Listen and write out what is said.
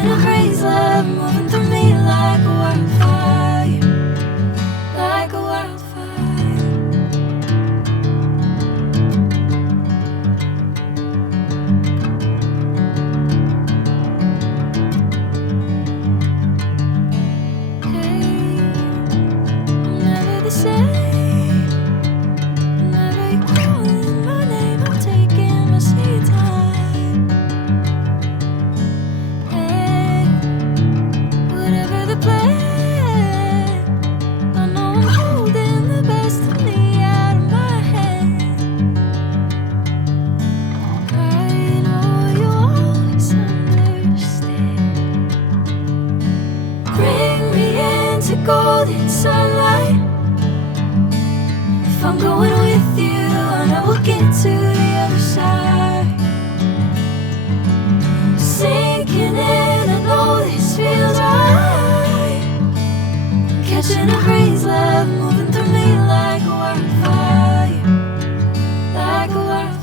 Catching a breeze, love moving through me like a wildfire, like a wildfire. Hey, I'm never the same. Whenever you're calling my name, I'm taking my sweet time. Hey, whatever the plan, I know I'm holding the best of me out of my hand. I know you always understand. Bring me into golden sunlight. If I'm going with you, I know we'll get to the other side. Sinking in, I know this feels right. Catching a breeze, love moving through me like a wildfire, like a wildfire.